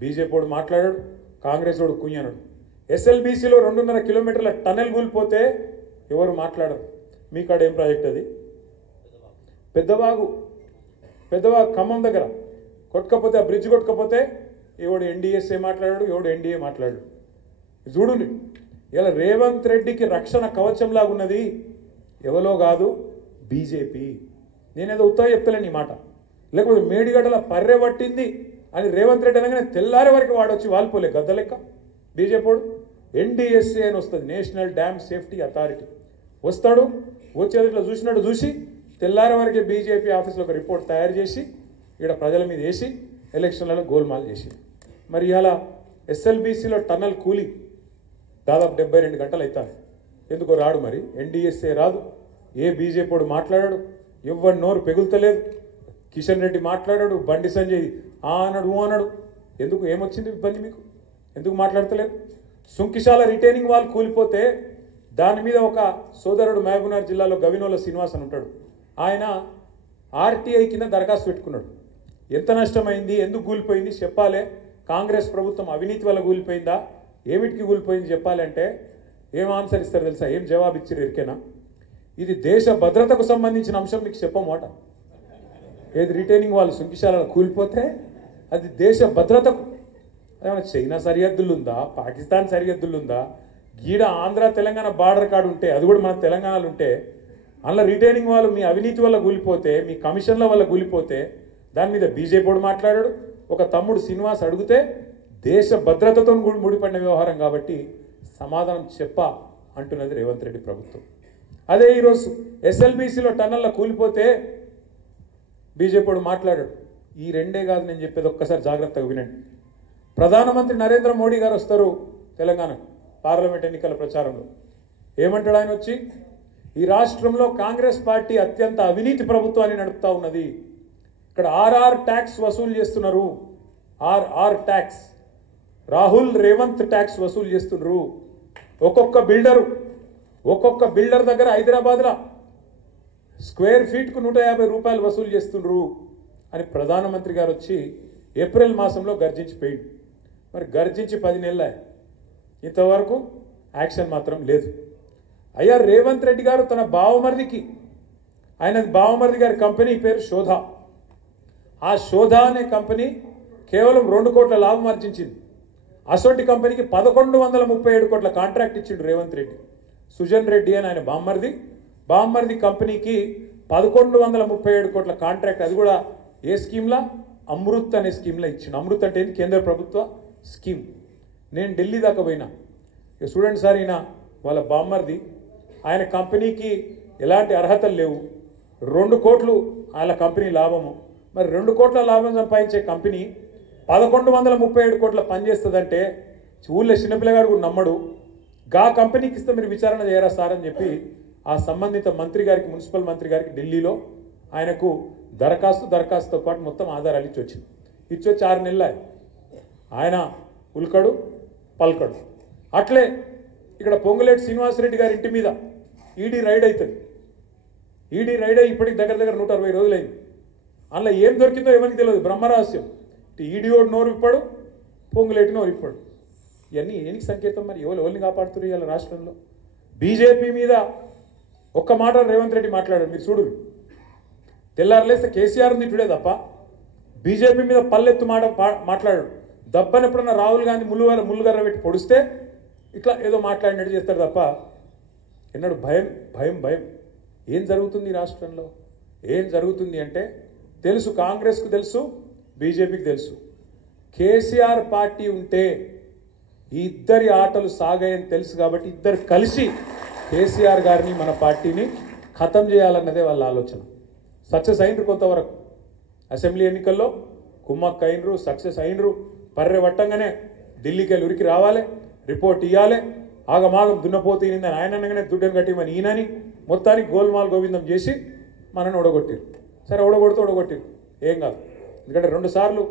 BJP వాడు మాట్లాడాడు, కాంగ్రెస్ వాడు కుయ్యనడు. ఎస్ఎల్బీసీలో 2.5 కిలోమీటర్ల టనెల్ కూలిపోతే ఎవరు మాట్లాడరు. మీ కాడ ఏం ప్రాజెక్ట్ అది? పెద్దవాగు ఖమ్మం దగ్గర కొట్టుకపోతే, ఆ బ్రిడ్జ్ కొట్టుకపోతే ఎవడు ఎన్డీఎస్ఏ మాట్లాడాడు, ఎవడు ఎన్డీఏ మాట్లాడాడు. చూడండి, ఇలా రేవంత్ రెడ్డికి రక్షణ కవచంలాగా ఉన్నది ఎవరో కాదు, బీజేపీ. నేనేదో ఉత్తగా చెప్తలేను ఈ మాట. లేకపోతే మేడిగడ్డల పర్రె పట్టింది అని రేవంత్ రెడ్డి అనగానే తెల్లారి వరకు వాడొచ్చి వాలిపోలే గద్ద లెక్క. బీజేపీ వాడు ఎన్డీఎస్ఏ అని వస్తుంది, నేషనల్ డ్యామ్ సేఫ్టీ అథారిటీ. వస్తాడు, వచ్చేది ఇట్లా చూసినట్టు చూసి తెల్లారి వరకే బీజేపీ ఆఫీస్లో ఒక రిపోర్ట్ తయారు చేసి ఇక్కడ ప్రజల మీద వేసి ఎలక్షన్లలో గోల్మాల్ చేసి, మరి ఇలా ఎస్ఎల్బీసీలో టన్నల్ కూలి దాదాపు 72 గంటలు అవుతాను. ఎందుకో రాడు, మరి ఎన్డీఎస్ఏ రాదు, ఏ బీజేపీ వాడు మాట్లాడాడు, ఎవరి నోరు పెగులుతలేదు. కిషన్ రెడ్డి మాట్లాడాడు, బండి సంజయ్ అన్నాడు. ఎందుకు, ఏమొచ్చింది ఇబ్బంది మీకు? ఎందుకు మాట్లాడతలేదు? సుంకిశాల రిటైనింగ్ వాల్ కూలిపోతే దాని మీద ఒక సోదరుడు మహబూబ్నగర్ జిల్లాలో గవినోల శ్రీనివాస్ అని ఉంటాడు, ఆయన ఆర్టీఐ కింద దరఖాస్తు పెట్టుకున్నాడు. ఎంత నష్టమైంది, ఎందుకు కూలిపోయింది చెప్పాలి, కాంగ్రెస్ ప్రభుత్వం అవినీతి వల్ల కూలిపోయిందా, ఏమిటికి కూలిపోయింది చెప్పాలి అంటే ఏం ఆన్సర్ ఇస్తారు తెలుసా? ఏం జవాబు ఇచ్చారు ఎరికేనా? ఇది దేశ భద్రతకు సంబంధించిన అంశం, మీకు చెప్పమాట. ఏది రిటైనింగ్ వాళ్ళు సుంకిశాలలో కూలిపోతే అది దేశ భద్రతకు. ఏమైనా చైనా సరిహద్దులు ఉందా, పాకిస్తాన్ సరిహద్దులు ఉందా, గీడ ఆంధ్ర తెలంగాణ బార్డర్ కార్డు ఉంటే, అది కూడా మన తెలంగాణలో ఉంటే, అందులో రిటైనింగ్ వాళ్ళు మీ అవినీతి వల్ల కూలిపోతే, మీ కమిషన్ల వల్ల కూలిపోతే దాని మీద బీజేపీ వాడు మాట్లాడాడు. ఒక తమ్ముడు శ్రీనివాస్ అడిగితే దేశ భద్రతతో ముడిపడిన వ్యవహారం కాబట్టి సమాధానం అంటున్నది రేవంత్ రెడ్డి ప్రభుత్వం. అదే ఈరోజు ఎస్ఎల్బీసీలో టన్నల్లో కూలిపోతే బీజేపీ వాడు మాట్లాడాడు. ఈ రెండే కాదు నేను చెప్పేది, ఒక్కసారి జాగ్రత్తగా వినండి. ప్రధానమంత్రి నరేంద్ర మోడీ గారు వస్తారు తెలంగాణ పార్లమెంట్ ఎన్నికల ప్రచారంలో. ఏమంటాడు ఆయన వచ్చి? ఈ రాష్ట్రంలో కాంగ్రెస్ పార్టీ అత్యంత అవినీతి ప్రభుత్వాన్ని నడుపుతా ఉన్నది. ఇక్కడ ఆర్ఆర్ ట్యాక్స్ వసూలు చేస్తున్నారు, RR tax, Rahul Revanth tax వసూలు చేస్తున్నారు. ఒక్కొక్క బిల్డర్ దగ్గర హైదరాబాద్లో స్క్వేర్ ఫీట్కు 150 రూపాయలు వసూలు చేస్తున్నారు అని ప్రధానమంత్రి గారు వచ్చి ఏప్రిల్ మాసంలో గర్జించిపోయింది. మరి గర్జించి 10 నెలలు ఇంతవరకు యాక్షన్ మాత్రం లేదు. అయ్యా రేవంత్ రెడ్డి గారు తన బావమరిదికి, బావమరిది గారి కంపెనీ పేరు శోధ, ఆ శోధ అనే కంపెనీ కేవలం 2 కోట్ల లాభం ఆర్జించింది. అసొంటి కంపెనీకి 1137 కోట్ల కాంట్రాక్ట్ ఇచ్చిండు రేవంత్ రెడ్డి. సుజన్ రెడ్డి అని ఆయన బామ్మర్ది కంపెనీకి 1137 కోట్ల కాంట్రాక్ట్, అది కూడా ఏ స్కీమ్లా? అమృత్ అనే స్కీమ్లో ఇచ్చిండు. అమృత్ అంటే కేంద్ర ప్రభుత్వ స్కీమ్. నేను ఢిల్లీ దాకా పోయినా, చూడండి సార్, ఈయన వాళ్ళ బామ్మర్ది, ఆయన కంపెనీకి ఎలాంటి అర్హతలు లేవు, 2 కోట్లు వాళ్ళ కంపెనీ లాభము. మరి 2 కోట్ల లాభం సంపాదించే కంపెనీ 1137 కోట్ల పనిచేస్తుందంటే ఊళ్ళో చిన్నపిల్లగాడు కూడా నమ్మడు. గా కంపెనీకి ఇస్తే మీరు విచారణ చేయరా సార్ అని చెప్పి ఆ సంబంధిత మంత్రి గారికి, మున్సిపల్ మంత్రి గారికి ఢిల్లీలో ఆయనకు దరఖాస్తుతో పాటు మొత్తం ఆధారాలు ఇచ్చి 6 నెలలు ఆయన ఉల్కడు పల్కడు. అట్లే ఇక్కడ పొంగులేటి శ్రీనివాసరెడ్డి గారి ఇంటి మీద ఈడీ రైడ్ అవుతుంది. ఈడీ రైడ్ అయ్యి ఇప్పటికి దగ్గర 160 రోజులైంది. అందులో ఏం దొరికిందో ఎవరికి తెలియదు, బ్రహ్మరహస్యం. ఈడీఓడు నోరు ఇప్పాడు, పొంగులేటి నోరు ఇప్పాడు. ఇవన్నీ ఏనికి సంకేతం? మరి ఎవరిని కాపాడుతున్నారు ఇవాళ రాష్ట్రంలో? బీజేపీ మీద ఒక్క మాట రేవంత్ రెడ్డి మాట్లాడాడు, మీరు చూడు. తెల్లారలేస్తే కేసీఆర్ తిట్టుడే తప్ప బీజేపీ మీద పల్లెత్తు మాట్లాడాడు. దబ్బని ఎప్పుడన్నా రాహుల్ గాంధీ ముళ్ళుగర్ర పెట్టి పొడిస్తే ఇట్లా ఏదో మాట్లాడినట్టు చేస్తారు తప్ప ఎన్నడు భయం. ఏం జరుగుతుంది రాష్ట్రంలో? ఏం జరుగుతుంది అంటే తెలుసు, కాంగ్రెస్కు తెలుసు, బీజేపీకి తెలుసు. కేసీఆర్ పార్టీ ఉంటే ఈ ఇద్దరి ఆటలు సాగాయని తెలుసు కాబట్టి ఇద్దరు కలిసి కేసీఆర్ గారిని, మన పార్టీని ఖతం చేయాలన్నదే వాళ్ళ ఆలోచన. సక్సెస్ అయినరు కొంతవరకు. అసెంబ్లీ ఎన్నికల్లో కుమ్మక్క అయినరు, సక్సెస్ అయినరు. పర్రె పట్టంగానే ఢిల్లీకి వెళ్ళి ఉరికి రావాలి, రిపోర్ట్ ఇవ్వాలి, ఆగమాగం దున్నపోతూ ఈయన ఆయన అనగానే దుడ్డను కట్టిమని ఈయనని మొత్తానికి గోల్మాల్ గోవిందం చేసి మనని ఓడగొట్టారు. సరే ఓడగొట్టారు, ఏం కాదు. ఎందుకంటే 2 సార్లు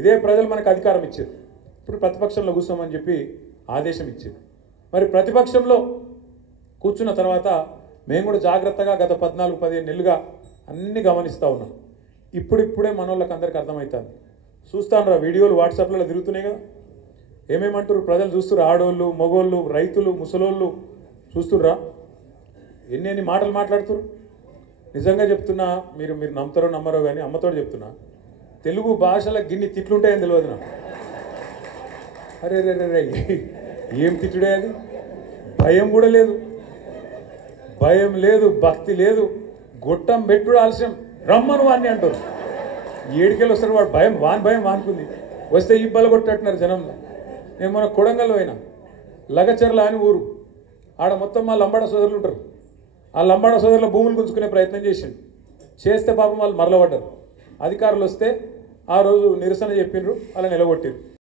ఇదే ప్రజలు మనకు అధికారం ఇచ్చారు. ఇప్పుడు ప్రతిపక్షంలో కూర్చోమని చెప్పి ఆదేశం ఇచ్చారు. మరి ప్రతిపక్షంలో కూర్చున్న తర్వాత మేము కూడా జాగ్రత్తగా గత 14-15 నెలలుగా అన్నీ గమనిస్తూ ఉన్నాం. ఇప్పుడిప్పుడే మనోళ్ళకి అందరికీ అర్థమవుతుంది చూస్తాను వీడియోలు వాట్సాప్లలో తిరుగుతున్నాయి కదా, ఏమేమంటారు ప్రజలు చూస్తున్నారు, ఆడోళ్ళు మగోళ్ళు రైతులు ముసలోళ్ళు చూస్తుర్రా, ఎన్ని మాటలు మాట్లాడుతున్నారు. నిజంగా చెప్తున్నా, మీరు నమ్ముతారో నమ్మరో కానీ అమ్మతో చెప్తున్నా, తెలుగు భాషలో గిన్ని తిట్లుంటాయని తెలియదు నాకు. అరే రే రే రే ఏం తిట్టుడే అది, భయం కూడా లేదు, భయం లేదు, భక్తి లేదు, గొట్టం పెట్టుడు ఆలస్యం, రమ్మను వాడిని అంటారు. ఏడికెళ్ళి వస్తారు వాడు, భయం వానుకుంది, వస్తే ఇబ్బలు కొట్టట్టున్నారు జనంలో. నేను మన కొడంగల్ పోయినా, లగచర్ల అని ఊరు, ఆడ మొత్తం మా లంబాడ సోదరులు ఉంటారు. ఆ లంబాడ సోదరుల భూములు గుంజుకునే ప్రయత్నం చేస్తే పాపం వాళ్ళు మరలబడ్డారు. అధికారులు వస్తే ఆ రోజు నిరసన చెప్పిండ్రు, అలా నిలగొట్టిరు.